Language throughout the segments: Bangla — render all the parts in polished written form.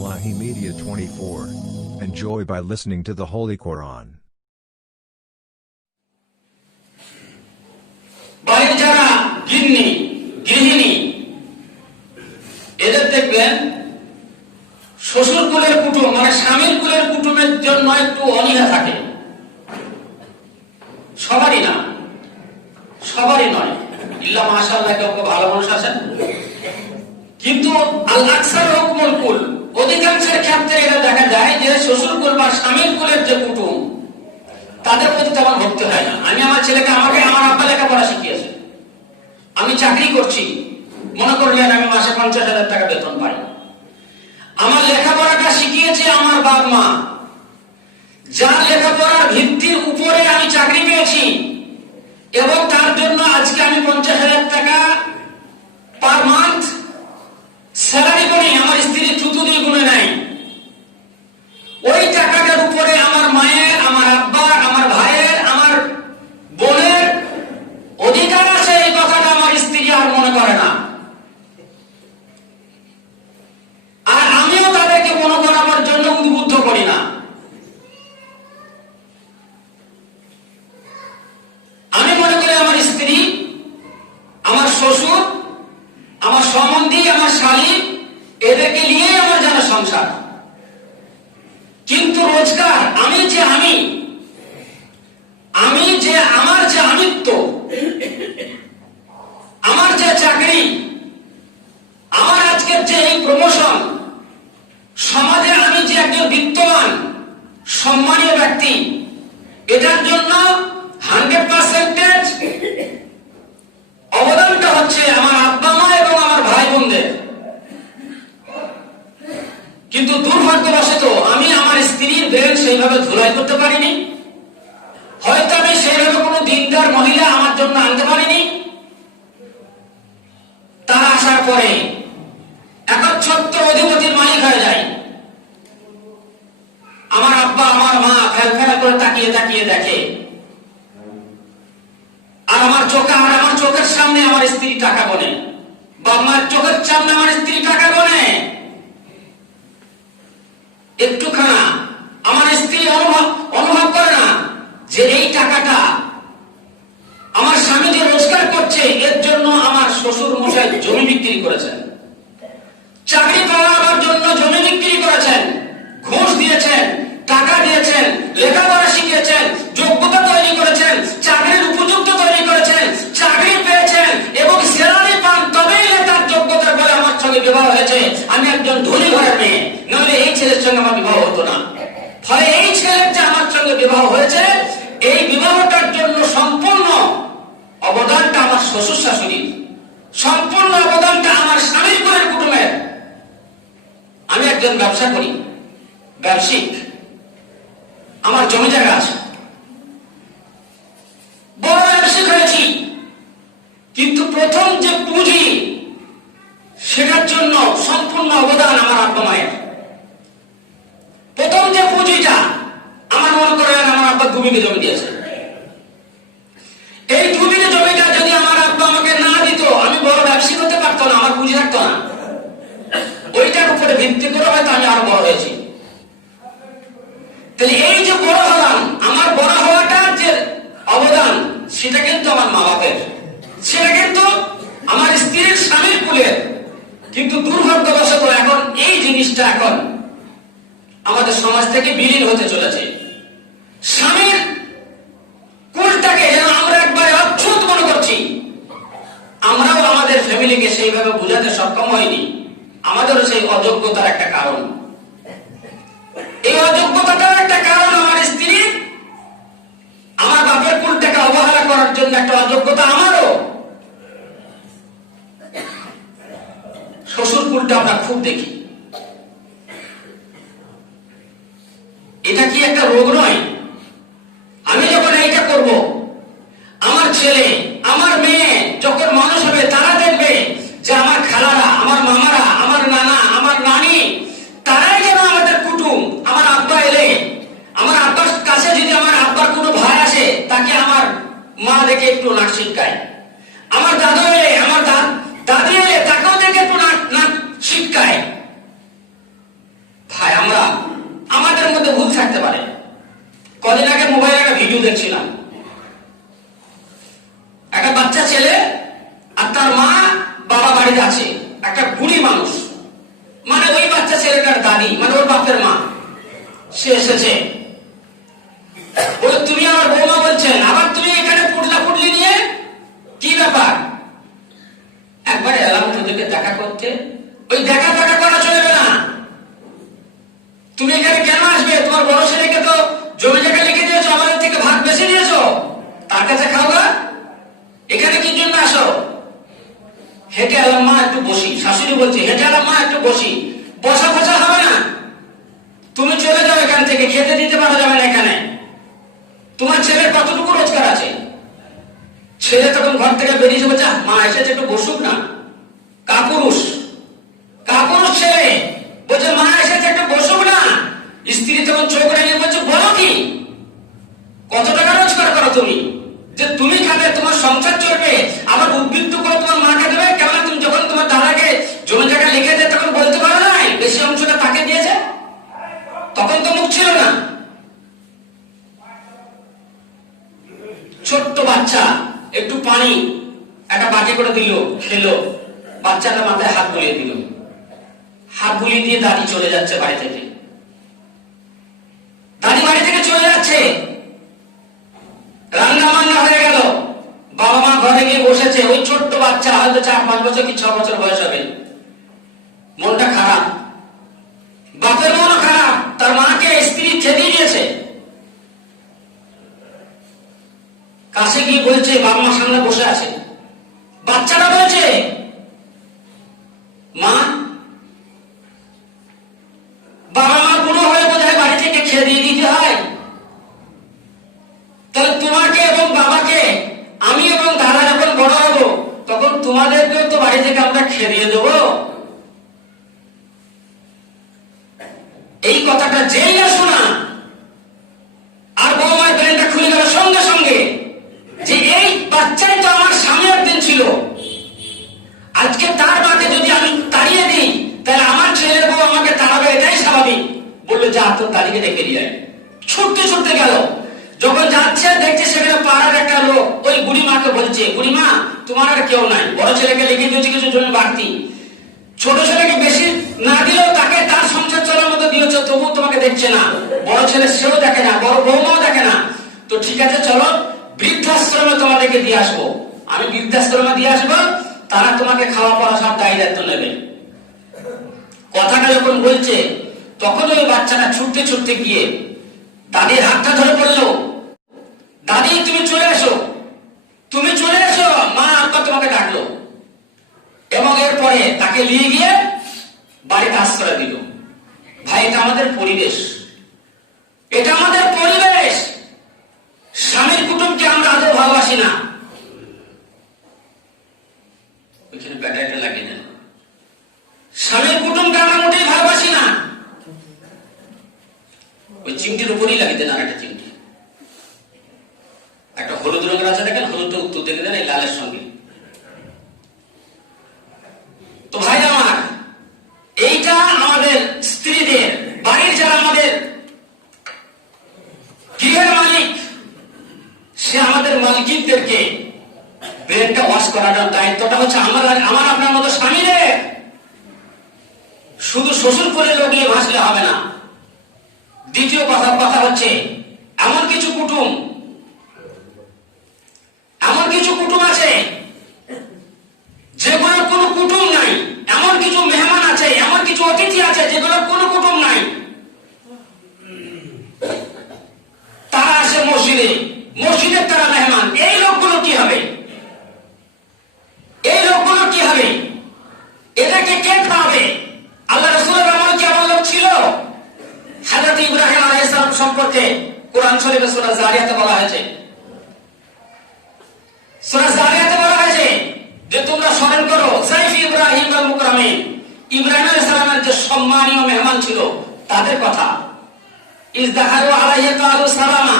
Elahi Media 24. Enjoy by listening to the Holy Quran. বাড়ির যারা গৃহিণী এদের দেখবেন শ্বশুর কুলের কুটুম মানে স্বামীর কুলের কুটুমের জন্য একটু অনীহা থাকে। সবারই নয়, ইল্লা মাশাআল্লাহ কেউ ভালো মানুষ আছেন, কিন্তু আল আকসার হুকমুল কুল, অধিকাংশের ক্ষেত্রে এটা দেখা যায় যে শ্বশুর কুল বা স্বামীর কুলের যে কুটুম তাদের প্রতি তেমন ভক্তি হয় না। আমি আমার ছেলেকে আমার আব্বা লেখাপড়া শিখিয়েছে, আমি চাকরি করছি, মনে করলেন আমি মাসে 50,000 টাকা বেতন পাই, আমার লেখাপড়াটা শিখিয়েছে আমার বাপ মা, যার লেখাপড়ার ভিত্তির উপরে আমি চাকরি পেয়েছি এবং তার জন্য আজকে আমি 50,000 টাকা পার মান্থ স্যালারি করি, আমার স্ত্রী থুতু দিয়ে গুনে নেয়। ওই টাকাটার উপরে আমার মায়ের, আমার আব্বার, আমার ভাইয়ের, আমার বোনের অধিকার আছে, এই কথাটা আমার স্ত্রী আর মনে করে না। আর আমিও তাদেরকে মনে করাবার জন্য উদ্বুদ্ধ করি না। আমি মনে করি আমার স্ত্রী, আমার শ্বশুর, আমার সম্বন্ধী, আমার শালী, এদেরকে নিয়ে আমার জানা সংসার। কিন্তু রোজগার আমার যে আমিত্ব, আমার যে চাকরি, আমার আজকের যে এই প্রমোশন, সমাজে আমি যে একজন বিত্তবান সম্মানীয় ব্যক্তি, এটার জন্য 100% অবদানটা হচ্ছে আমার আব্বা মা এবং আমার ভাই বোনদের। কিন্তু দুর্ভাগ্যবশত আমি আমার স্ত্রীর ব্রেন সেইভাবে ধুলাই করতে পারিনি, হয়তো আমি সেইভাবে কোনো দিনদার মহিলা আমার জন্য আনতে পারিনি। তারা আসার পরে একচ্ছত্র অধিপতির মালিক হয়ে যায়। আমার আব্বা আমার মা ফেল করে তাকিয়ে দেখে, আর আমার চোখের সামনে আমার স্ত্রী টাকা গোনে, বাবা মার চোখের সামনে আমার স্ত্রী টাকা গোনে। একটুখানা আমার স্ত্রী অনুভব করে না যে এই টাকাটা আমার স্বামী যে রোজগার করছে, এর জন্য আমার শ্বশুর মশাই জমি বিক্রি করেছেন, চাকরি পাওয়ার জন্য জমি বিক্রি করেছেন, ঘুষ দিয়েছেন, টাকা দিয়েছেন, লেখাপড়া শিখিয়েছেন, যোগ্যতা তৈরি করেছেন, চাকরির উপযুক্ত তৈরি করেছেন, চাকরি পেয়েছেন এবং স্যালারি পান, তবেই তার যোগ্যতার বলে আমার সঙ্গে বিবাহ হয়েছে। আমি একজন ধনী ঘরের মেয়ে, নইলে এই ছেলের সঙ্গে আমার বিবাহ হতো না। ফলে এই ছেলের যে আমার সঙ্গে বিবাহ হয়েছে, এই বিবাহটার জন্য সম্পূর্ণ অবদানটা আমার শ্বশুর শাশুড়ির, সম্পূর্ণ অবদানটা আমার স্বামীর কুলের কুটুমের। আমি একজন ব্যবসা করি, ব্যবসায়িক, আমার জমি জায়গা আছে, বড় ব্যবসায়িক হয়েছি, কিন্তু প্রথম যে পুঁজি, সেটার জন্য সম্পূর্ণ অবদান আমার আব্বা মায়ের। প্রথম যে পুঁজিটা আমার মনে করেন আমার আব্বা 2 বিঘে জমি দিয়েছে। এই 2 বিঘে জমিটা যদি আমার আব্বা আমাকে না দিত, আমি বড় ব্যবসায়ী হতে পারতো না, আমার পুঁজি থাকতো না। ওইটার উপরে ভিত্তি করে হয়তো আমি আরো বড় হয়েছি। তাহলে এই যে বড় হলাম, আমার বড় হওয়াটার যে অবদান, সেটা কিন্তু আমার মা বাপের, সেটা কিন্তু আমার স্ত্রীর স্বামীর কুলের। কিন্তু দুর্ভাগ্যবশত এখন এই জিনিসটা এখন আমাদের সমাজ থেকে বিলীন হতে চলেছে। স্বামীর কুলটাকে যেন আমরা একবারে অচ্ছুত মনে করছি। আমরাও আমাদের ফ্যামিলিকে সেইভাবে বোঝাতে সক্ষম হয়নি, আমাদেরও সেই অযোগ্যতার একটা কারণ। এই অযোগ্যতাটার একটা কারণ আমার স্ত্রীর, আমার বাপের কুলটাকে অবহেলা করার জন্য একটা অযোগ্যতা আমারও। শ্বশুর কুলটা আমরা খুব দেখি। এটা কি একটা রোগ নয়? আমি যখন এইটা করব, আমার ছেলে, আমার মেয়ে যখন মানুষ হবে, তারা দেখবে যে আমার খালারা, আমার মামারা, আমার নানা, আমার নানি, তারাই যেন আমাদের কুটুম। আমার আব্বা এলে, আমার আব্বার কাছে যদি আমার আব্বার কোনো ভাই আসে, তাকে আমার মা দেখে একটু নাক শিক্ষায়। আমার দাদু এলে, আমার দাদি এলে, তাকেও দেখে একটু নাক শিক্ষায়। আছে, একটা বুড়ি মানুষ, মানে ওই বাচ্চা ছেলেটার দাদি, মানে ওর বাপের মা, সে এসেছে। বলে তুমি আমার বৌমা বলছেন, আবার তুমি এখানে পুটলা পুটলি নিয়ে, কি ব্যাপার? একবার এলাম তোদেরকে দেখা করতে। ওই দেখা করা চলবে না। তুমি এখানে কেন আসবে? তোমার বড় ছেলেকে তো জমি জায়গা লিখে দিয়েছো, আমাদের থেকে ভাগ বেশি দিয়েছো, তার কাছে খাওয়া। এখানে কি জন্য আসো? হেঁটে এলাম মা, একটু বসি। শাশুড়ি বলছে হেঁটে এলাম মা, একটু বসি। বসা বসা হবে না, তুমি চলে যাও এখান থেকে, খেতে দিতে পারা যাবে না এখানে। তোমার ছেলের কতটুকু রোজগার আছে? ছেলে তখন ঘর থেকে বেরিয়ে যাবে, যা মা এসেছে একটু বসুক না। কাপুরুষ ছেলে বলছে মা এসেছে একটু বসুক না। স্ত্রী তখন চোখ রেখে বলছে বলো কি, কত টাকা রোজগার করো তুমি, যে তুমি খাবে, তোমার সংসার চলবে, আবার উদ্বৃত্ত করে তোমার মাকে দেবে? কেন তুমি যখন তোমার দাদাকে জমি জায়গা লিখে দেয় তখন বলতে পারো না বেশি অংশটা তাকে দিয়েছে? তখন তো মুখ ছিল না। ছোট্ট বাচ্চা একটু পানি একটা বাটি করে দিল, খেলো। বাচ্চাটা মাথায় হাত বুলিয়ে দিল, হাত বুলিয়ে দিয়ে দাদি চলে যাচ্ছে বাড়ি থেকে। দাদি বাড়ি থেকে চলে যাচ্ছে, রান্না বান্না হয়ে গেল, বাবা মা ঘরে গিয়ে বসেছে। ওই ছোট্ট বাচ্চা হয়তো 4-5 বছর কি 6 বছর বয়স হবে, মনটা খারাপ, বাপের মনও খারাপ, তার মাকে স্ত্রী খেতে দিয়েছে। কাছে গিয়ে বলছে, বাবা মা সামনে বসে আছে, বাচ্চারা বলছে মা, বাবা মা বুড়ো হয়ে বোধহয় বাড়ি থেকে খেয়ে দিয়ে দিতে হয়, তাহলে তোমাকে এবং বাবাকে আমি এবং দাদা যখন বড় হব তখন তোমাদেরকেও তো বাড়ি থেকে আমরা খেয়ে দিয়ে দেবো। এই কথাটা যেই না শোনা, আর বৌমার ব্রেনটা খুলে গেল সঙ্গে সঙ্গে, যে এই বাচ্চাই তো আমার স্বামী একদিন ছিল, আজকে তার মাকে যদি আমি তাড়িয়ে দিই তাহলে আমার ছেলের বউ আমাকে তাড়াবে, এটাই স্বাভাবিক। বললো যা তোর দাদিকে ডেকে নিয়ে আয়। ছুটতে গেল, যখন যাচ্ছে দেখছে সেখানে পাড়ার একটা লোক ওই বুড়ি মাকে বলছে, বুড়ি মা তোমার আর কেউ নাই, বড় ছেলেকে লিখে দিয়েছে কিছু জমি বাড়তি, ছোট ছেলেকে বেশি না দিলেও তাকে তার সংসার চলার মতো দিয়েছে, তবুও তোমাকে দেখছে না, বড় ছেলে সেও দেখে না, বড় বৌমাও দেখে না। তো ঠিক আছে চলো বৃদ্ধাশ্রমে তোমাদেরকে দিয়ে আসবো, আমি বৃদ্ধাশ্রমে দিয়ে আসবো, তারা তোমাকে খাওয়া পড়া সব দায়ী দায়িত্ব নেবে। কথাটা যখন বলছে তখন ওই বাচ্চাটা ছুটতে গিয়ে দাদির হাতটা ধরে পড়লো, দাদি তুমি চলে এসো, মা আব্বা তোমাকে ডাকলো। এবং এরপরে তাকে নিয়ে গিয়ে বাড়িতে আশ্রয় দিল। ভাই এটা আমাদের পরিবেশ, স্বামীর কুটুমকে আমরা আদৌ ভালোবাসি না। ওইখানে ব্যাটারিটা লাগিয়ে দেন। স্বামীর কুটুমকে আমরা মোটেই ভালোবাসি না। ওই চিমটির উপরেই লাগিয়ে দেন, আর একটা চিমটি, একটা হলুদ রঙের আছে দেখেন, হলুদটা উত্তর দেখে দেন এই লালের সঙ্গে। তো ভাই আমার, এইটা আমাদের স্ত্রীদের, বাড়ির যারা আমাদের গৃহের মালিক, সে আমাদের মালিকদেরকে ব্রেনটা ওয়াশ করার দায়িত্বটা হচ্ছে আমার আপনার মতো স্বামীদের। শুধু শ্বশুর করে লগিয়ে ভাসলে হবে না। দ্বিতীয় কথা হচ্ছে এমন কিছু কুটুম আছে যেগুলোর কোনো কুটুম নাই, এমন কিছু মেহমান আছে, এমন কিছু অতিথি আছে যেগুলোর কোনো কুটুম নাই। তারা আসে মসজিদের তারা মেহমান। এই লোকগুলো কি হবে? এটাকে কে খাওয়াবে? আল্লাহ রাসূলের আমল কি এমন লোক ছিল? হযরত ইব্রাহিম আলাইহিস সালাম সম্পর্কে কোরআন শরীফে সূরা জারিয়াতে বলা হয়েছে, যে তোমরা স্মরণ করো সাইফ ইব্রাহিম আল মুকরামিন, ইব্রাহিম আলাইহিস সালামের যে সম্মানীয় মেহমান ছিল তাদের কথা। ইজদাহারু আলাইহি ক্বালু সালামা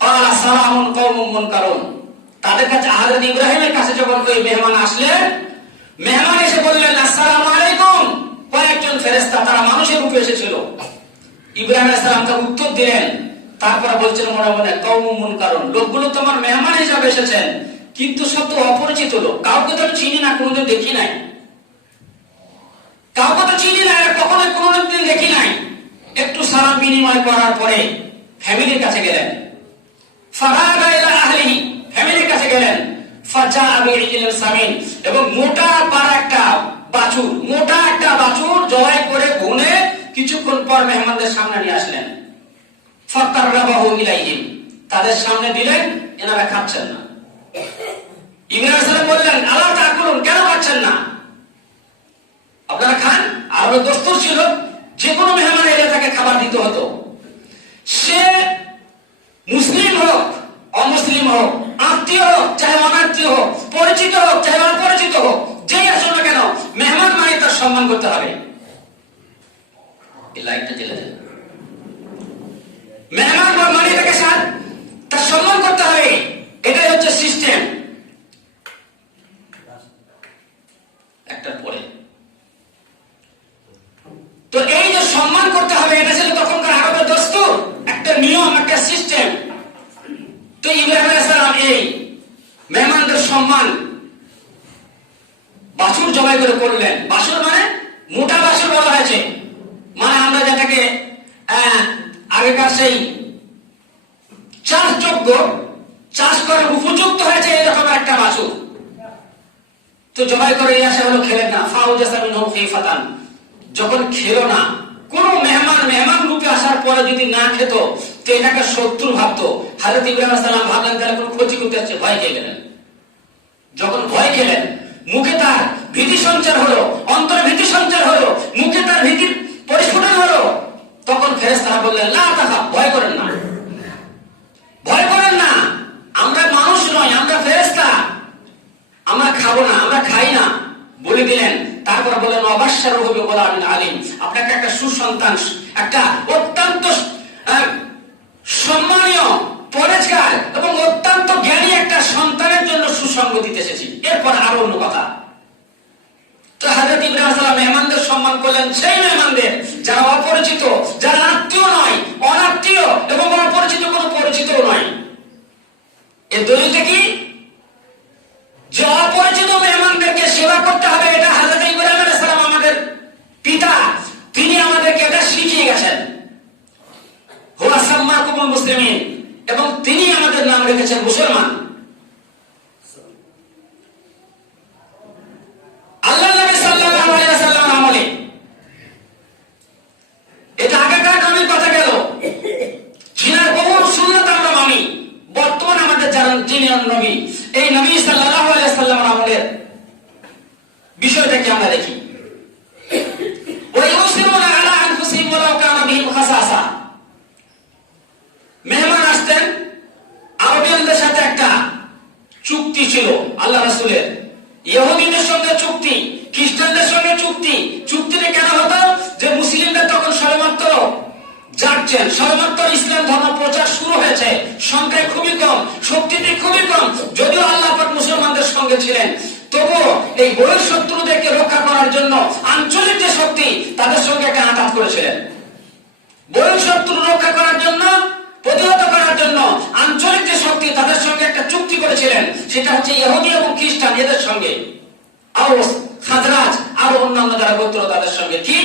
ক্বালা সালামুন কওমুন মুনকারুন। তাদের কাছে হযরত ইব্রাহিমের কাছে যখন ওই মেহমান আসলেন, মেহমান এসে বললেন আসসালামু আলাইকুম, কয়েকজন ফেরেশতা তারা মানুষের রূপে এসেছিল। ইব্রাহিম আলাইহিস সালাম তার উত্তর দিলেন, তারপরে বলছেন মনে মনে কওমুন মুনকারুন, লোকগুলো তোমার মেহমান হিসেবে এসেছেন, কিন্তু সব তো অপরিচিত লোক, কাউকে তো আমি চিনি না, কোনোদিন দেখি নাই। বিনিময় করার পরে ফ্যামিলির কাছে গেলেন। ফারাগা ইলা আহলিহি, ফ্যামিলির কাছে গেলেন। ফাজাআ বিইজলিন সামিন, এবং মোটা পার একটা বাছুর, মোটা একটা বাছুর জবাই করে ভুনে কিছুক্ষণ পর মেহমানদের সামনে নিয়ে আসলেন। ফাকাররাবাহু ইলাইহিম, তাদের সামনে দিলেন, এনারা খাচ্ছেন না। ইব্রাহিম আলাইহিস সালাম বললেন, আলা তাকুলুন, কেন খাচ্ছেন না? আপনারা খান। আর দস্তুর ছিল যে কোনো মেহমান এলে তাকে খাবার দিতে হতো। সে মুসলিম হোক অমুসলিম হোক, আত্মীয় হোক চাহে অনাত্মীয় হোক, পরিচিত হোক চাহে অপরিচিত হোক, যেই আসুন না কেন, মেহমান মানে তার সম্মান করতে হবে। এই লাইটটা জ্বেলে দেন। মেহমান মানে তাকে তার সম্মান করতে হবে, এটাই হচ্ছে সিস্টেম। একটার পরে তো এই যে সম্মান করতে হবে, এটা ছিল তখনকার আরবের দস্তুর, একটা নিয়ম, একটা সিস্টেম। তো ইব্রাহিম আলাইহিস সালাম এই মেহমানদের সম্মান বাছুর জবাই করে করলেন। বাছুর মানে মোটা বাছুর বলা হয়েছে, মানে আমরা যেটাকে আগেকার সেই চাষযোগ্য, চাষ করার উপযুক্ত হয়েছে এরকম একটা বাছুর। তো জবাই করে নিয়ে আসা হলো, খেলেন না। ফাউজাসা মিনহু খিফাতান, যখন খেলো না, কোন মেহমান রূপে আসার পরে যদি না খেত তো এটাকে শত্রু ভাবতো। হযরত ইব্রাহিম আলাইহিস সালাম ভাবলেন তাহলে কোন ক্ষতি করতে আসছে, ভয় খেয়ে গেলেন। যখন ভয় খেলেন, মুখে তার ভীতি সঞ্চার হলো, অন্তরে ভীতি সঞ্চার হলো, মুখে তার ভীতির পরিস্ফুটন হলো, তখন ফেরেশতারা বললেন, লা তাখাফ, ভয় করেন না, ভয় করেন না, আমরা মানুষ নই, আমরা ফেরেশতা, আমরা খাবো না, আমরা খাই না, বলে দিলেন। তারপর বললেন, ওয়াবাশশারুহু বিগুলামিন আলিম, আপনাকে একটা সুসন্তান, একটা অত্যন্ত সম্মানীয়, পরেজগার এবং অত্যন্ত জ্ঞানী একটা সন্তানের জন্য সুসংগ দিতে এসেছি। এরপর আরো অন্য কথা। তো হযরত ইব্রাহিম আলাইহিস সালাম মেহমানদের সম্মান করলেন, সেই মেহমানদের যারা অপরিচিত, যারা আত্মীয় নয়, অনাত্মীয় এবং অপরিচিত কোনো পরিচিতও নয়। এর দলিলটা কি? যে অপরিচিত মেহমানদেরকে সেবা করতে হবে, এটা হযরত ইব্রাহিম আলাইহিস সালাম আমাদের পিতা, তিনি আমাদেরকে এটা শিখিয়ে গেছেন। হুয়া সাম্মাকুমুল মুসলিমিন, এবং তিনি আমাদের নাম রেখেছেন মুসলমান। আল্লাহ নবী সাল্লাল্লাহু আলাইহি ওয়াসাল্লাম আমলে এটা আগেকার নবীর কথা গেল, জিনার বহু সুন্নাত আমরা মানি। বর্তমান আমাদের জানেন যিনি নবী, এই নবী সাল্লাল্লাহু আলাইহি ওয়াসাল্লামের আমলের বিষয়টাকে আমরা দেখি। ওয়া ইউসিরুনা আলা আনফুসিহিম ওয়ালাউ কানা বিহিম খাসাসা, মেহমান আসতেন, আরবিয়ানদের সাথে একটা চুক্তি ছিল আল্লাহ রাসূলের, ইহুদিদের সঙ্গে চুক্তি, খ্রিস্টানদের সঙ্গে চুক্তি। চুক্তিটা কেন হতো? যে মুসলিমরা তখন সবেমাত্র যাচ্ছেন, সবেমাত্র ইসলাম ধর্ম প্রচার শুরু হয়েছে, সংখ্যায় খুবই কম, শক্তিতে খুবই কম। যদিও আল্লাহ পাক মুসলমানদের সঙ্গে ছিলেন, তবুও এই বহির শত্রুদেরকে রক্ষা করার জন্য আঞ্চলিক যে শক্তি, তাদের সঙ্গে একটা আঘাত করেছিলেন। বহির শত্রু রক্ষা করার জন্য, প্রতিহত করার জন্য আঞ্চলিক যে শক্তি, তাদের সঙ্গে একটা চুক্তি করেছিলেন। সেটা হচ্ছে ইহুদি এবং খ্রিস্টান, এদের সঙ্গে, আওস, খাজরাজ, আরো অন্যান্য যারা গোত্র, তাদের সঙ্গে। কি?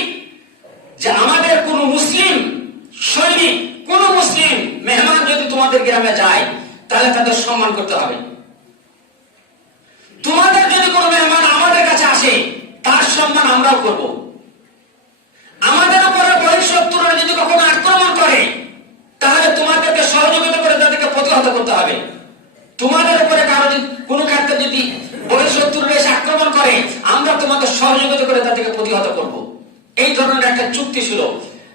যে আমাদের কোন মুসলিম সৈনিক, কোন মুসলিম মেহমান যদি তোমাদের গ্রামে যায়, তাহলে তাদের সম্মান করতে হবে। তোমাদের যদি কোনো মেহমান আমাদের কাছে আসে, তার সম্মান আমরাও করব। আমাদের উপরে বহিঃশত্রুরা যদি কখনো আক্রমণ করে, তাহলে তোমাদেরকে সহযোগিতা করে তাদেরকে প্রতিহত করতে হবে। তোমাদের উপরে কারো কোনো ক্ষেত্রে যদি বহিঃশত্রুরা এসে আক্রমণ করে, আমরা তোমাদের সহযোগিতা করে তাদেরকে প্রতিহত করব। এই ধরনের একটা চুক্তি ছিল।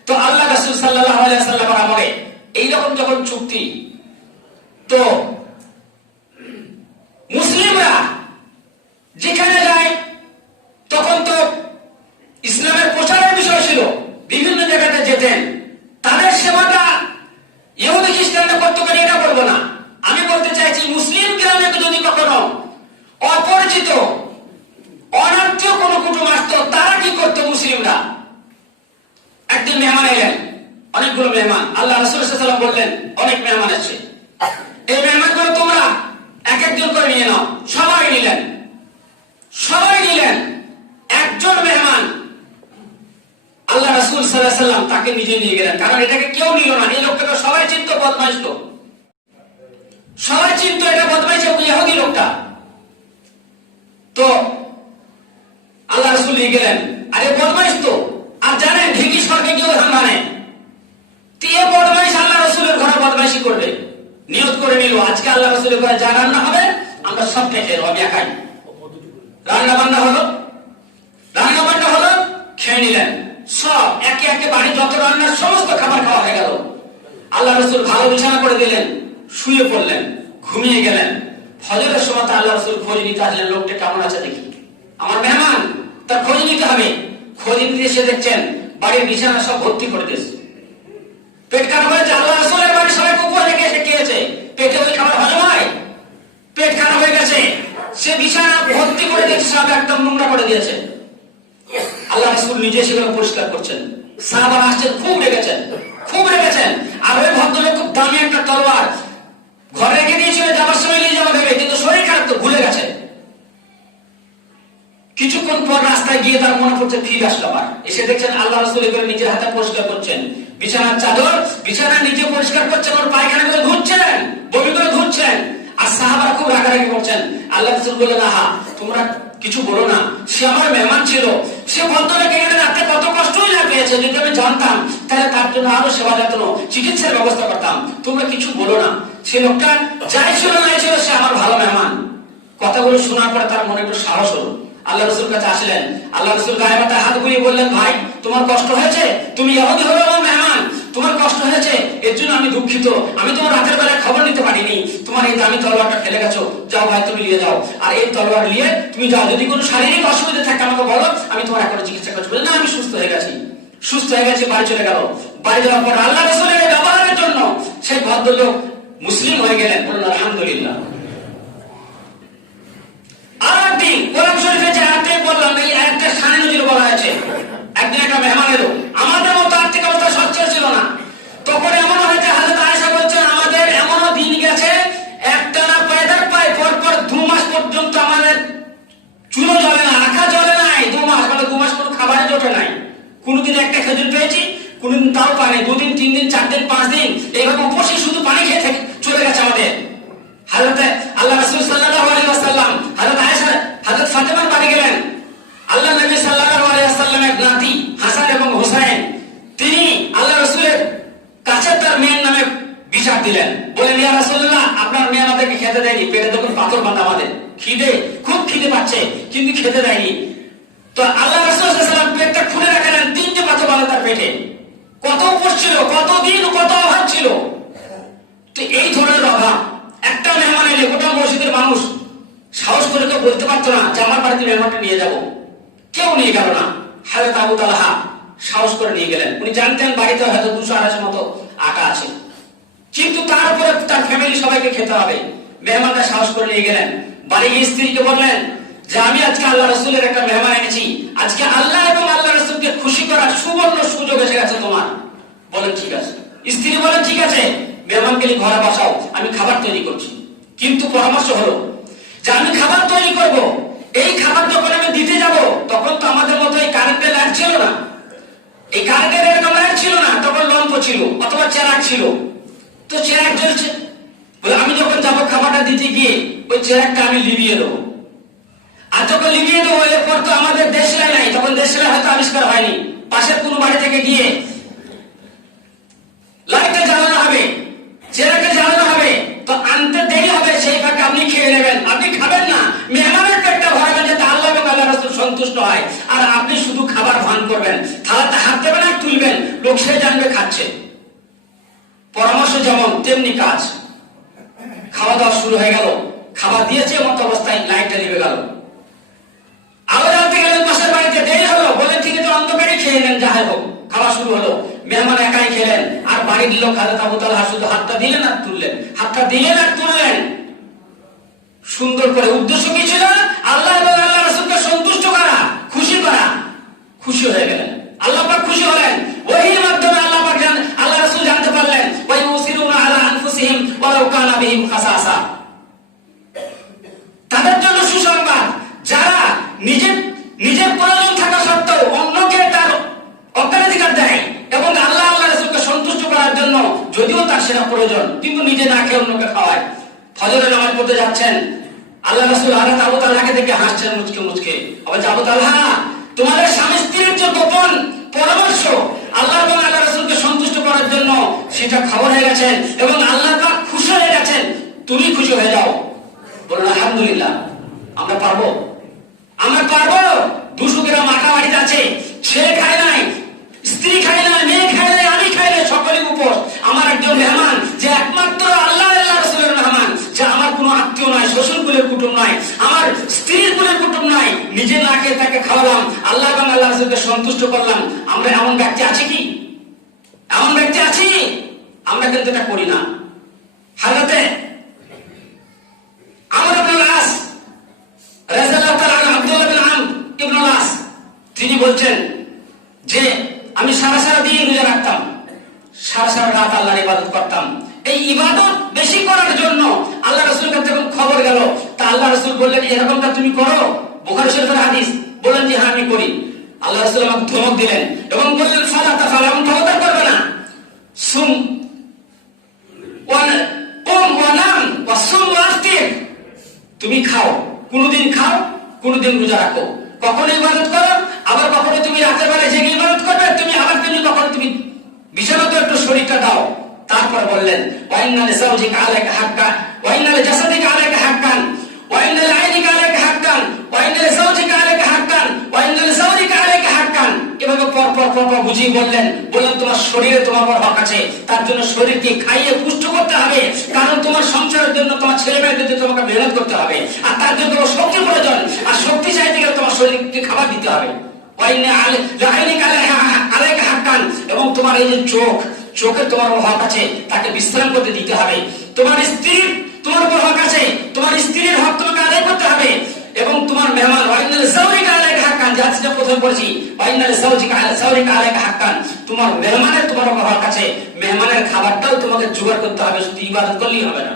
তো আল্লাহ রাসূল সাল্লাল্লাহু আলাইহি ওয়াসাল্লামের আমলে এইরকম যখন চুক্তি, তো মুসলিমরা যেখানে যায়, তখন তো ইসলামের প্রচারের বিষয় ছিল, বিভিন্ন জায়গাতে যেতেন। তাদের সেবাটা ইহুদি খ্রিস্টানরা করতে পারে, এটা বলবো না। আমি বলতে চাইছি, মুসলিম গ্রামে যদি কখনো অপরিচিত, অনাত্মীয় কোন কুটুম আসতো, তারা কি করতো? মুসলিমরা একদিন মেহমান এলেন, অনেকগুলো মেহমান, আল্লাহ রাসূল সাল্লাল্লাহু আলাইহি ওয়াসাল্লাম বললেন, অনেক মেহমান আছে, এই মেহমানগুলো তোমরা এক একজন করে নিয়ে নাও। সবাই নিলেন, সবাই নিলেন। একজন মেহমান আল্লাহ রাসূল সাল্লাল্লাহু আলাইহি ওয়াসাল্লাম তাকে নিজে নিয়ে গেলেন, কারণ এটাকে কেউ নিল না। এই লোকটাকে সবাই চিনতো বদমাইশ লোক, সবাই চিনতো এটা বদমাইশ ইহুদি লোকটা। তো আল্লাহ রাসূল নিয়ে গেলেন, আরে বদমাইশ তো, আর জানেন ঢেকি স্বর্গে কেউ ধান মানে তিয়ে বদমাইশ আল্লাহ রাসূলের ঘরে বদমাইশি করবে। নিয়ত করে নিল আজকে আল্লাহ রাসূলের ঘরে যা রান্না হবে আমরা সব খেয়ে নেবো, আমি একাই। রান্না বান্না হলো, খেয়ে নিলেন সব, একে একে বাড়ি যত রান্নার সমস্ত খাবার খাওয়া হয়ে গেল। আল্লাহ রাসূল ভালো বিছানা করে দিলেন, শুয়ে পড়লেন, ঘুমিয়ে গেলেন। ফজরের সময় আল্লাহ রাসূল খোঁজ নিতে আসলেন, লোকটা কেমন আছে দেখি, আমার মেহমান, তার খোঁজ নিতে হবে। খোঁজ নিতে এসে দেখছেন বাড়ির বিছানা সব ভর্তি করে দিয়েছে। পেট খারাপ হয়েছে, আল্লাহ রাসূলের বাড়ি সবাই কুকুর রেখে এসে খেয়েছে, পেটে ওই খাবার হজম হয়? পেট খারাপ হয়ে গেছে, সে বিছানা ভর্তি করে দিয়েছে, সব একদম নোংরা করে দিয়েছে। আল্লাহ রাসূল নিজে সেগুলো পরিষ্কার করছেন। সাহাবারা আসছেন, খুব রেগেছেন। আর ওই ভদ্রলোক খুব দামি একটা তলোয়ার ঘরে রেখে দিয়েছিল, যাবার সময় নিয়ে যাওয়া দেবে, কিন্তু শরীর খারাপ তো ভুলে গেছে। কিছুক্ষণ পর রাস্তায় গিয়ে তার মনে পড়ছে, ফিরে আসলো আবার। এসে দেখছেন আল্লাহ রাসূল এগুলো নিজের হাতে পরিষ্কার করছেন, বিছানার চাদর বিছানা নিজে পরিষ্কার করছেন, ওর পায়খানা করে ধুচ্ছেন, বমি করে ধুচ্ছেন। আর সাহাবারা খুব রাগারাগি করছেন। আল্লাহ রাসূল বললেন, আহা তোমরা কিছু বলো না, সে আমার মেহমান ছিল, সে ভদ্রলোক এখানে রাতে কত কষ্টই না পেয়েছে, যদি আমি জানতাম তাহলে তার জন্য আরো সেবা যত্ন চিকিৎসার ব্যবস্থা করতাম, তোমরা কিছু বলো না। সে লোকটা যাই ছিল নাই ছিল, সে আমার ভালো মেহমান। কথাগুলো শোনার পরে তার মনে একটু সাহস হলো। আল্লাহ রাসূল কাছে আসলেন, আল্লাহ রাসূল গায়ে মাথায় হাত বুলিয়ে বললেন, ভাই তোমার কষ্ট হয়েছে, তুমি ইহুদি হলে আমার মেহমান, তোমার কষ্ট হয়েছে, এর জন্য আমি দুঃখিত। আমি তোমার রাতের বেলায় খবর নিতে পারিনি, তোমার এই দামি তলোয়ারটা ফেলে গেছো, যাও ভাই তুমি নিয়ে যাও, আর এই তলোয়ার নিয়ে তুমি যাও, যদি কোনো শারীরিক অসুবিধা থাকে আমাকে বলো, আমি তোমার এখন চিকিৎসা করছি। না আমি সুস্থ হয়ে গেছি, বাড়ি চলে গেল। বাড়ি যাওয়ার পর আল্লাহ রাসূলের এই ব্যবহারের জন্য সেই ভদ্রলোক মুসলিম হয়ে গেলেন, বলুন আলহামদুলিল্লাহ। আরেকদিন কোরআন শরীফে যে আয়াতটা বললাম, এই আয়াতটা শানে নজির বলা হয়েছে। একদিন একটা মেহমান এলো, আমাদের মতো আর্থিক অবস্থা সচ্ছল ছিল না, তখন এমন হয়েছে, হযরত আয়েশা বলছেন আমাদের এমনও দিন গেছে একটানা পয়দার পায় পর 2 মাস পর্যন্ত আমাদের চুলো জ্বলে না, আঁকা জ্বলে নাই। 2 মাস মানে 2 মাস কোনো খাবারই জোটে নাই। কোনোদিন একটা খেজুর পেয়েছি, কোনোদিন তাও পানি, 2 দিন 3 দিন 4 দিন 5 দিন এইভাবে উপসে শুধু পানি খেয়ে থেকে চলে গেছে আমাদের। হযরত আল্লাহ রাসূল সাল্লাল্লাহু আলাইহি ওয়াসাল্লাম হযরত আয়েশা হযরত ফাতেমার বাড়ি গেলেন। আল্লাহ নবী সাল্লাল্লাহু আলাইহি ওয়াসাল্লামের নাতি হাসান এবং হুসাইন, তিনি আল্লাহ রাসূলের কাছে তার মেয়ের নামে বিচার দিলেন, বলেন ইয়া রাসূলুল্লাহ আপনার মেয়ে আমাদেরকে খেতে দেয়নি, পেটে তখন পাথর বাঁধা, আমাদের খুব খিদে পাচ্ছে কিন্তু খেতে দেয়নি। তো আল্লাহ রাসূল সাল্লাল্লাহু আলাইহি ওয়াসাল্লাম পেটটা খুলে রাখলেন, 3টে পাথর বাঁধা তার পেটে। কত উপোস ছিল, কত দিন, কত অভাব ছিল। তো এই ধরনের অভাব, একটা মেহমান এলে গোটা মসজিদের মানুষ সাহস করে কেউ বলতে পারতো না যে আমার বাড়িতে মেহমানটা নিয়ে যাব, কেউ নিয়ে গেল না। হযরত আবু তালহা সাহস করে নিয়ে গেলেন। উনি জানতেন বাড়িতে হয়তো 200-250 মতো আটা আছে, কিন্তু তার উপরে তার ফ্যামিলি সবাইকে খেতে হবে। মেহমানটা সাহস করে নিয়ে গেলেন। বাড়ি গিয়ে স্ত্রীকে বললেন যে আমি আজকে আল্লাহ রাসূলের একটা মেহমান এনেছি, আজকে আল্লাহ এবং আল্লাহ রাসূলকে খুশি করার সুবর্ণ সুযোগ এসে গেছে তোমার। বলেন ঠিক আছে। স্ত্রী বলেন ঠিক আছে, মেহমানকে ঘরে বসাও, আমি খাবার তৈরি করছি। কিন্তু পরামর্শ হলো যে আমি খাবার তৈরি করব, এই খাবার যখন আমি দিতে যাব তখন তো আমাদের মতো এই কারেন্টের লাইট ছিল না, এই কারেন্টের এরকম লাইট ছিল না, তখন লম্প ছিল অথবা চেরাক ছিল। তো চেরাক জ্বলছে, বলে আমি যখন যাবো খাবারটা দিতে গিয়ে ওই চেরাকটা আমি লিভিয়ে দেবো। আর যখন লিভিয়ে দেবো এরপর তো আমাদের দেশলাই নাই, তখন দেশলাই হয়তো আবিষ্কার হয়নি, পাশের কোনো বাড়ি থেকে গিয়ে লাইটটা জ্বালানো হবে, চেরাকে জ্বালানো হবে, তো আনতে দেরি হবে, সেই ফাঁকে আপনি খেয়ে নেবেন। আপনি খাবেন না, মেহমানের পেটটা ভরাবেন যাতে আল্লাহ এবং আল্লাহ রাসূল সন্তুষ্ট হয়, আর আপনি শুধু খাবার ভান করবেন, থালাতে হাত দেবেন আর তুলবেন, লোক সে জানবে খাচ্ছে। পরামর্শ যেমন তেমনি কাজ। খাওয়া দাওয়া শুরু হয়ে গেল, খাবার দিয়েছে মতো অবস্থায় লাইটটা নিভে গেল। আবার জানতে গেলেন পাশের বাড়িতে, দেরি হলো, বলেন ঠিক আছে অন্ত পেটে খেয়ে নেন, যা হোক। খাওয়া শুরু হলো, মেহমান একাই খেলেন, আর বাড়ির লোক হযরত আবু তালহা শুধু হাতটা দিলেন আর তুললেন, সুন্দর করে। উদ্দেশ্য কি ছিল? আল্লাহ এবং আল্লাহ রাসূলকে সন্তুষ্ট করা, খুশি করা। খুশি হয়ে গেলেন, আল্লাহ পাক খুশি হলেন। ওহীর মাধ্যমে আল্লাহ রাসূল জানতে পারলেন ওয়া ইউসিরুনা আলা আনফুসিহিম ওয়ালাউ কানা বিহিম খাসাসা। তাদের জন্য সুসংবাদ, যারা নিজের প্রয়োজন থাকা সত্ত্বেও অন্যকে তার অগ্রাধিকার দেয়, সেটা প্রয়োজন, কিন্তু নিজে না খেয়ে অন্যকে খাওয়ায়। ফজরের নামাজ পড়তে যাচ্ছেন, আল্লাহ রাসূল হযরত আবু তালহাকে দেখে হাসছেন মুচকে মুচকে। আবার আবু তালহা, তোমাদের স্বামী স্ত্রীর যে গোপন পরামর্শ আল্লাহ এবং আল্লাহ রাসূলকে সন্তুষ্ট করার জন্য সেটা খবর হয়ে গেছেন এবং আল্লাহ পাক খুশি হয়ে গেছেন, তুমি খুশি হয়ে যাও। বলুন আলহামদুলিল্লাহ। আমরা পারবো? আমরা পারবো? 200 গ্রাম আটা বাড়িতে আছে, ছেলে খায় নাই, স্ত্রী খায় নাই, মেয়ে খায় নাই, আমি খাই নাই, সকলে উপোস। আমার একজন মেহমান যে একমাত্র আল্লাহ আল্লাহ রাসূলের মেহমান, যে আমার কোনো আত্মীয় নয়, শ্বশুর কুলের কুটুম নয়, আমার স্ত্রীর কুলের কুটুম নয়, নিজে না খেয়ে তাকে খাওয়ালাম, আল্লাহ এবং আল্লাহ রাসূলকে সন্তুষ্ট করলাম। আমরা এমন ব্যক্তি আছি কি? এমন ব্যক্তি আছি? আমরা কিন্তু এটা করি না। হাজরতে আমর ইবনে আস রাদিয়াল্লাহু তাআলা আনহু, আব্দুল্লাহ বিন আমর ইবনে আস, তিনি বলছেন যে আমি সারা সারা দিন রোজা রাখতাম, সারা সারা রাত আল্লাহর ইবাদত করতাম। এই ইবাদত বেশি করার জন্য আল্লাহ রাসূলের কাছে যখন খবর গেল, তা আল্লাহ রাসূল বললেন এরকমটা তুমি করো? বুখারী শরীফের হাদিস। বললেন যে হ্যাঁ আমি করি। আল্লাহ রাসূল আমাকে ধমক দিলেন এবং বললেন ফালা তাফাল, এমন খবরদার করবে না। সুম ওয়া নাম ওয়া সুম ওয়া আফতির, তুমি খাও, কোনদিন খাও, কোনদিন রোজা রাখো, কখনো ইবাদত করো, আবার কখনো তুমি রাতের বেলা জেগে ইবাদত করবে, তুমি আবার তুমি কখনো তুমি বিছানাতে একটু শরীরটা দাও। তারপর বললেন ওয়া ইন্না লিজাওজিকা আলাইকা হাক্কান ওয়া ইন্না লিজাসাদিকা আলাইকা হাক্কান ওয়া ইন্না লিআইনিকা আলাইকা হাক্কান ওয়া ইন্না লিজাওজিকা আলাইকা হাক্কান ওয়া ইন্না লিজাওজিকা আলাইকা হাক্কান। এভাবে পর বুঝিয়ে বললেন তোমার শরীরে তোমার বড় হক আছে, তার জন্য শরীরকে খাইয়ে পুষ্ট করতে হবে, কারণ তোমার সংসারের জন্য, তোমার ছেলে মেয়েদের জন্য তোমাকে মেহনত করতে হবে, আর তার জন্য তোমার শক্তি প্রয়োজন, আর শক্তি চাইতে গেলে তোমার শরীরকে খাবার দিতে হবে। এবং তোমার এই যে চোখে তোমার হক আছে, তাকে বিশ্রাম করতে দিতে হবে। তোমার স্ত্রীর তোমার উপর হক আছে, তোমার স্ত্রীর হক তোমাকে আদায় করতে হবে। এবং তোমার মেহমান প্রথমে পড়েছি, তোমার মেহমানের তোমার উপর হক আছে, মেহমানের খাবারটাও তোমাকে জোগাড় করতে হবে, শুধু ইবাদত করলেই হবে না।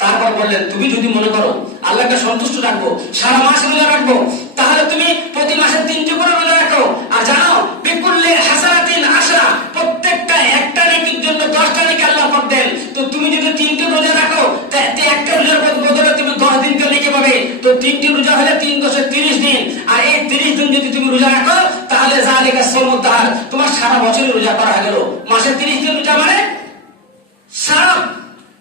তারপর বললেন তুমি যদি মনে করো আল্লাহকে সন্তুষ্ট রাখবো, সারা মাস রোজা রাখবো, তাহলে তুমি প্রতি মাসে 3টি করে রোজা রাখো। আর জানো বিকুল্লি হাসানাতিন আশরা, প্রত্যেকটা একটা নেকির জন্য 10টা নেকি আল্লাহ পাক দেন। তো তুমি যদি 3টি রোজা রাখো, তাতে একটা রোজার বদলে তুমি 10 দিনকে নেকি পাবে। তো 3টি রোজা হলে 3 × 10 = 30 দিন, আর এই 30 দিন যদি তুমি রোজা রাখো, তাহলে যালিকা সাওমুদ দাহর, তোমার সারা বছর রোজা করা হয়ে গেল। মাসে 30 দিন রোজা মানে সারা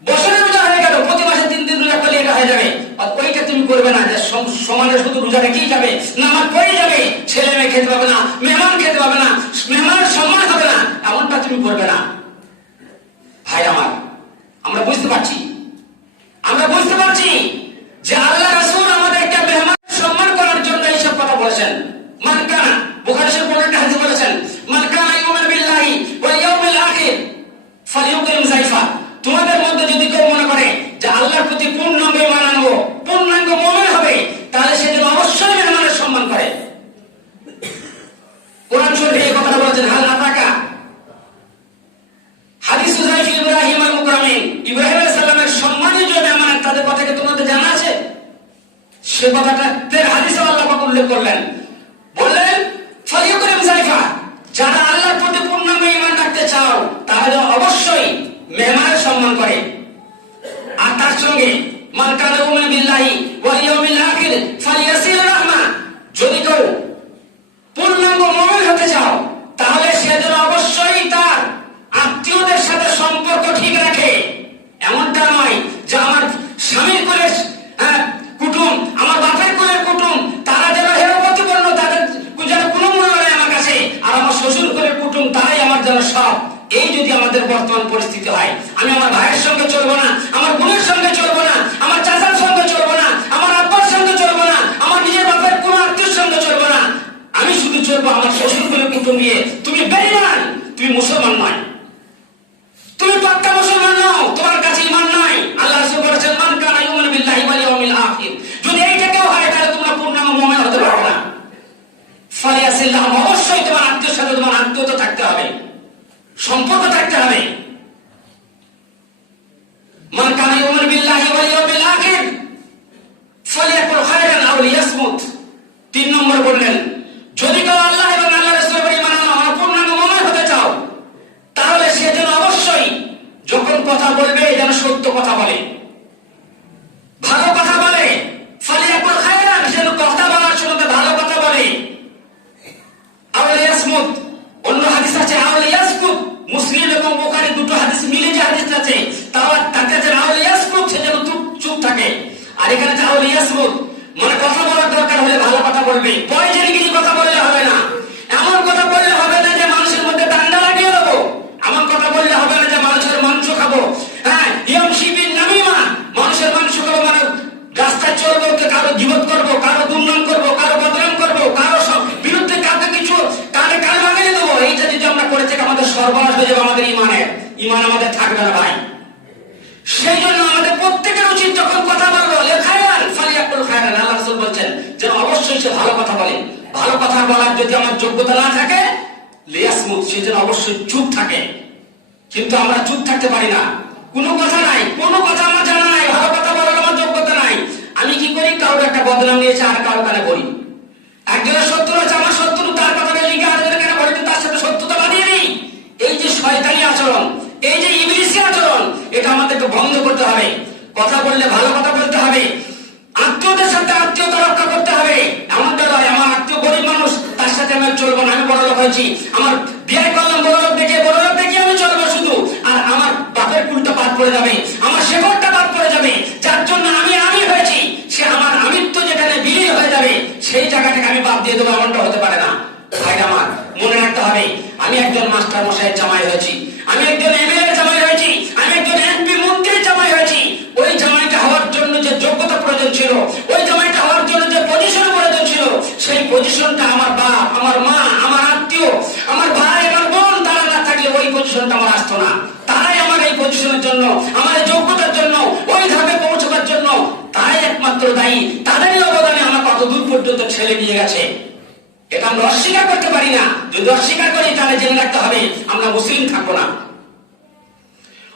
বছরে রোজা হয়ে গেল। প্রতি মাসে 3 দিন রোজা করলে এটা হয়ে যাবে। আর ওইটা তুমি করবে না যে সমানে শুধু রোজা রেখেই যাবে, নামাজ পড়েই যাবে, ছেলে মেয়ে খেতে পাবে না, মেহমান খেতে পাবে না, মেহমানের সম্মান হবে না, এমনটা তুমি করবে না। ভাই আমার, আমরা বুঝতে পারছি যে আল্লাহ রাসূল আমাদেরকে মেহমানের সম্মান করার জন্য এইসব কথা বলেছেন। মান কানা, বুখারী শরীফের একটা হাদিস বলেছেন, মান কানা ইউমিনু বিল্লাহি ওয়াল ইয়াউমিল আখির ফালইউকরিম যায়ফা। তোমাদের মধ্যে যদি কেউ মনে করে যে আল্লাহর প্রতি পূর্ণাঙ্গ ঈমান আনবো, পূর্ণাঙ্গ মুমিন হবে, তাহলে সে যেন অবশ্যই মেহমানের সম্মান করে। কোরআন শরীফে এই কথাটা বলেছেন, হাল আতাকা হাদিস যায়ফি ইব্রাহিম আল মুকরামিন, ইব্রাহিম আলাইহিস সালামের সম্মানীয় যে মেহমান, তাদের কথা কি তোমাদের জানা আছে? সে কথাটা তের হাদিসে আল্লাহ পাক উল্লেখ করলেন, বললেন ফালইউকরিম যায়ফা, যারা আল্লাহর প্রতি পূর্ণাঙ্গ ঈমান রাখতে চাও, তাহলে অবশ্যই মেহমানের সম্মান করে। আর তার সঙ্গে মান কানা ইউমিনু বিল্লাহি ওয়াল ইয়াউমিল আখির ফালইয়াসিল রাহমা, যদি কেউ পূর্ণাঙ্গ মুমিন হতে চাও, তাহলে সে যেন অবশ্যই তার আত্মীয়দের সাথে সম্পর্ক ঠিক রাখে। এমনটা নয় যে আমার স্বামীর কুলের কুটুম, আমার বাপের কুলের কুটুম, তারা যেন হেয়প্রতিপন্ন, তাদের যেন কোনো মূল্য নেই আমার কাছে, আর আমার শ্বশুর কুলের কুটুম তারাই আমার যেন সব। এই যদি আমাদের বর্তমান পরিস্থিতি হয়, আমি আমার ভাইয়ের সঙ্গে চলবো না, আমার বোনের সঙ্গে চলবো না, আমার চাচার সঙ্গে চলবো না, আমার আব্বার সঙ্গে চলবো না, আমার নিজের বাপের কোনো আত্মীয়ের সঙ্গে চলবো না, আমি শুধু চলবো আমার শ্বশুর কুলের কুটুম নিয়ে। তুমি বেঈমান, তুমি মুসলমান নয়, তুমি পাক্কা মুসলমান নও, তোমার কাছে ঈমান নাই। আল্লাহ রাসূল বলেছেন মান কানা ইউমিনু বিল্লাহি ওয়াল ইয়াউমিল আখির, যদি এইটা কেউ হয়, তাহলে তোমরা পূর্ণাঙ্গ মুমিন হতে পারবে না। ফালিয়াসিল রাহমা, অবশ্যই তোমার আত্মীয়ের সাথে তোমার আত্মীয়তা থাকতে হবে, সম্পর্ক থাকতে হবে। মান কানা ইউমিনু বিল্লাহি ওয়াল ইয়াউমিল আখির ফালিয়াকুল খায়রান আও লিয়াসমুত। 3 নম্বর বললেন, যদি কেউ আল্লাহ এবং আল্লাহর রাসূলের উপর ঈমান আনো, পূর্ণাঙ্গ মুমিন হতে চাও, তাহলে সে যেন অবশ্যই কথা বলে, ভালো কথা বলে, ফালিয়াকুল খায়রান, সে কথা বলার সময় ভালো কথা বলে। আউলিয়াসমুত, অন্য হাদিস আছে আউলিয়াসকুত, মুসলিম এবং বুখারী দুটো হাদিস মিলে যে হাদিস আছে তাতে আছে আউলিয়াসকুত, সে যেন চুপ থাকে। আর এখানে আছে আউলিয়াসমুত, মানে কথা বলার দরকার হলে ভালো কথা বলবে, পয়জনগিরি কথা বললে হবে না, এমন কথা বললে হবে না যে মানুষের মধ্যে ডান্ডা লাগিয়ে দেবো, এমন কথা বললে হবে না যে মানুষের মাংস খাবো। হ্যাঁ, ইয়ামশিবিন নামিমা, মানুষের মাংস খাবো মানে রাস্তায় চলবো, কারো জীবত করবো, কারো দুর্নাম করবো, কারো বদনাম করবো, কারো সব বিরুদ্ধে কাউকে কিছু কানে কানে লাগিয়ে দেবো। এইটা যদি আমরা করে থাকি আমাদের সর্বনাশ হয়ে যাবে, আমাদের ইমান আমাদের থাকবে না ভাই। সেই জন্য আমাদের প্রত্যেকের উচিত যখন কথা বলবো খায়রান ফালিয়াকুল খায়রান, আল্লাহ রাসূল বলছেন যে অবশ্যই সে ভালো কথা বলে। ভালো কথা বলার যদি আমার যোগ্যতা না থাকে লিয়াসমুত, সে যেন অবশ্যই চুপ থাকে। কিন্তু আমরা চুপ থাকতে পারি না, কোনো কথা নাই, কোনো কথা আমার জানা নাই, ভালো কথা বলার আমার যোগ্যতা নাই। আমি কি করি, কারোর একটা বদনাম নিয়েছে আর কারো কানে বলি, একজনের শত্রু আছে আমার শত্রু, তার কথাটা লিখে আরেকজনের কানে বলি, তার সাথে সত্যতা বানিয়ে দিই। এই যে শয়তানি আচরণ, এই যে ইবলিসি আচরণ, এটা আমাদেরকে বন্ধ করতে হবে। কথা বললে ভালো কথা বলতে হবে, আত্মীয়দের সাথে আত্মীয়তা রক্ষা করতে হবে। এমনটা নয় আমার আত্মীয় গরিব মানুষ, তার সাথে আমি চলবো না, আমি বড় লোক হয়েছি, আমার বিয়ে করলাম বড় লোক দেখে আমি চলবো শুধু, আর আমার বাপের কুলটা বাদ পড়ে যাবে, আমার শেকড়টা বাদ পড়ে যাবে, যার জন্য আমি হয়েছি, সে আমার আমিত্ব যেখানে বিলীন হয়ে যাবে সেই জায়গাটাকে আমি বাদ দিয়ে দেবো, এমনটা হতে পারে না। ভাই আমার মনে রাখতে হবে, আমি একজন মাস্টার মশাইয়ের জামাই হয়েছি, আমি একজন এমএলএ জামাই হয়েছি, আমি একজন এমপি মন্ত্রীর জামাই হয়েছি। ওই জামাইটা হওয়ার জন্য যে যোগ্যতা প্রয়োজন ছিল, ওই জামাইটা হওয়ার জন্য যে পজিশন প্রয়োজন ছিল, সেই পজিশনটা আমার বাপ, আমার মা, আমার আত্মীয়, আমার ভাই, আমার বোন, তারা না থাকলে ওই পজিশনটা আমার আসতো না। তারাই আমার এই পজিশনের জন্য, আমার এই যোগ্যতার জন্য, ওই ধাপে পৌঁছাবার জন্য তারাই একমাত্র দায়ী। তাদেরই অবদানে আমার কত দূর পর্যন্ত ছেলে নিয়ে গেছে, এটা আমরা অস্বীকার করতে পারি না। যদি অস্বীকার করি তাহলে জেনে রাখতে হবে আমরা মুসলিম থাকবো না,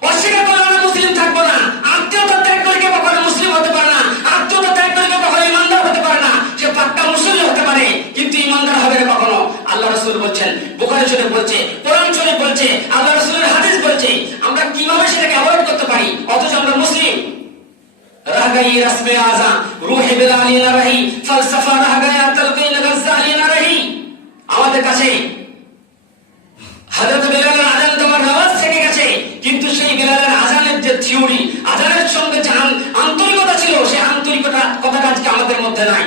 অস্বীকার করলে আমরা মুসলিম থাকবো না। আত্মীয়তা ত্যাগ করে কেউ কখনো মুসলিম হতে পারে না, আত্মীয়তা ত্যাগ করে কেউ কখনো ইমানদার হতে পারে না। সে পাক্কা মুসলিম হতে পারে কিন্তু ইমানদার হবে না কখনো। আল্লাহ রাসূল বলছেন, বুখারী শরীফ বলছে, কোরআন শরীফ বলছে, আল্লাহ রাসূলের হাদিস বলছে, আমরা কিভাবে সেটাকে অ্যাভয়েড করতে পারি অথচ আমরা মুসলিম। রাগাই রাসমে আযা রূহে বিলালি না রহি, ফলসফা রাগায়া তালকিন গজ্জালি না রহি। আমাদের কাছে হযরত বিলালের আযান তোমার নামাজ থেকে গেছে, কিন্তু সেই বিলালের আযানের যে থিওরি, আযানের সঙ্গে যে আন্তরিকতা ছিল, সেই আন্তরিকতা কথাটা আজকে আমাদের মধ্যে নাই।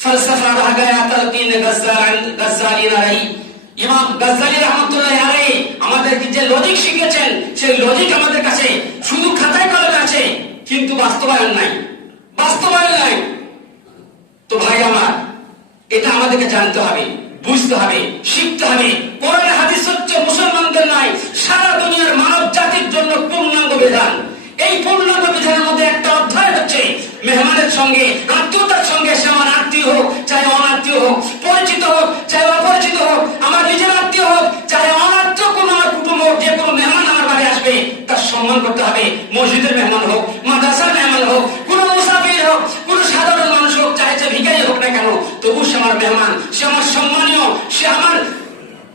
ফলসফা রাগায়া তালকিন গজ্জালি না রহি। ইমাম গজ্জালি রাহমাতুল্লাহি আলাইহি আমাদেরকে যে লজিক শিখিয়েছেন, সেই লজিক আমাদের কাছে শুধু খাতায় কলমে আছে, কিন্তু বাস্তবায়ন নাই, বাস্তবায়ন নাই। তো ভাই আমার, এটা আমাদেরকে জানতে হবে, বুঝতে হবে, শিখতে হবে। কোরআন হাদিস হচ্ছে মুসলমানদের নয়, সারা দুনিয়ার মানব জাতির জন্য পূর্ণাঙ্গ বিধান। এই পূর্ণাঙ্গ বিধানের মধ্যে একটা অধ্যায় হচ্ছে মেহমানের সঙ্গে, আত্মীয়তার সঙ্গে, সে আমার আত্মীয় হোক চাই অনাত্মীয় হোক, পরিচিত হোক চাই অপরিচিত হোক, আমার নিজের আত্মীয় হোক চাই অনাত্মীয়, কোন আমার কুটুম্ব হোক, যে কোনো মেহমান আমার বাড়ি আসবে তার সম্মান করতে হবে। মসজিদের মেহমান হোক, মাদ্রাসার মেহমান হোক, কোন মুসাফির হোক, কোন সাধারণ মানুষ হোক, চাই যে ভিখারি হোক না কেন, তবু সে আমার মেহমান, সে আমার সম্মানীয়, সে আমার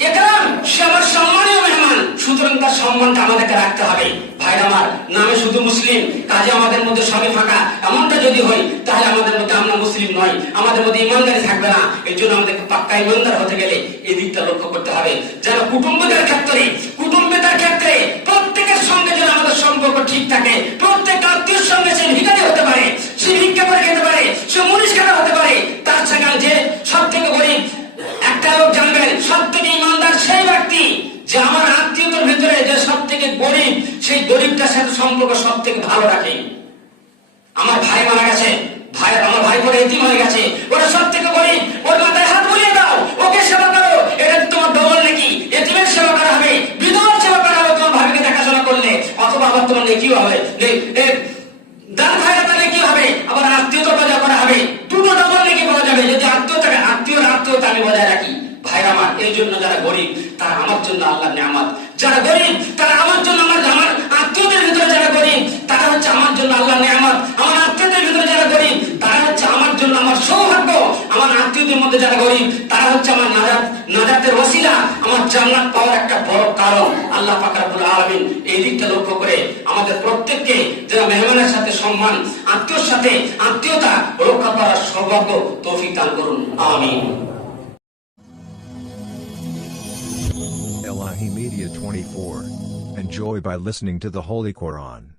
একরাম, সে আমার সম্মানীয় মেহমান। সুতরাং তার সম্মানটা আমাদেরকে রাখতে হবে। ভাই আমার, নামে শুধু মুসলিম, কাজে আমাদের মধ্যে সবই ফাঁকা, এমনটা যদি হয় তাহলে আমাদের মধ্যে আমরা মুসলিম নয়, আমাদের মধ্যে ইমানদারি থাকবে না। এই জন্য আমাদেরকে পাক্কা ইমানদার হতে গেলে এই দিকটা লক্ষ্য করতে হবে। যারা কুটুম্বদের ক্ষেত্রে প্রত্যেকের সঙ্গে যেন আমাদের সম্পর্ক ঠিক থাকে, প্রত্যেক আত্মীয়ের সঙ্গে সে ভিখারি হতে পারে, সে ভিক্ষা করে খেতে পারে, সে মুনিশ খানা হতে পারে। তার সাথে যে সব থেকে গরিব, একটা লোক জানবেন সব থেকে ইমানদার সেই ব্যক্তি যে আমার আত্মীয়তার ভিতরে যে সব থেকে গরিব, সেই গরিবটার সাথে সম্পর্ক সব থেকে ভালো রাখে। আমার ভাই মারা গেছে, আমার ভাই পরে এতিম হয়ে গেছে, ওরা সব থেকে গরিব, ওর মাথায় হাত বুলিয়ে দাও, ওকে সেবা করো। এটা তোমার ডবল নাকি, এতিমের সেবা করা হবে, বিধবার সেবা করা হবে তোমার ভাইকে দেখাশোনা করলে, অথবা আবার তোমার নেকিও হবে, দান খায়রাত নেকি হবে, আবার আত্মীয়তা বজায় করা হবে, দুটো ডবল নেকি পাওয়া যাবে যদি আত্মীয়তা আমি বজায় রাখি। ভাই আমার, এই জন্য যারা গরিব তারা আমার জন্য আল্লাহর নিয়ামত, যারা গরিব তারা আমার জন্য, আমার আত্মীয়দের ভিতরে যারা গরিব তারা হচ্ছে আমার জন্য আল্লাহর নিয়ামত, আমার আত্মীয়দের ভিতরে যারা গরিব তারা হচ্ছে আমার জন্য আমার সৌভাগ্য, আমার আত্মীয়দের মধ্যে যারা গরিব তারা হচ্ছে আমার নাজাতের ওসিলা, আমার জান্নাত পাওয়ার একটা বড় কারণ। আল্লাহ পাক রব্বুল আলামিন এই দিকটা লক্ষ্য করে আমাদের প্রত্যেককে যারা মেহমানের সাথে সম্মান, আত্মীয়র সাথে আত্মীয়তা রক্ষা করার সৌভাগ্য তৌফিক দান করুন। আমিন। Elahi Media 24. Enjoy by listening to the Holy Quran.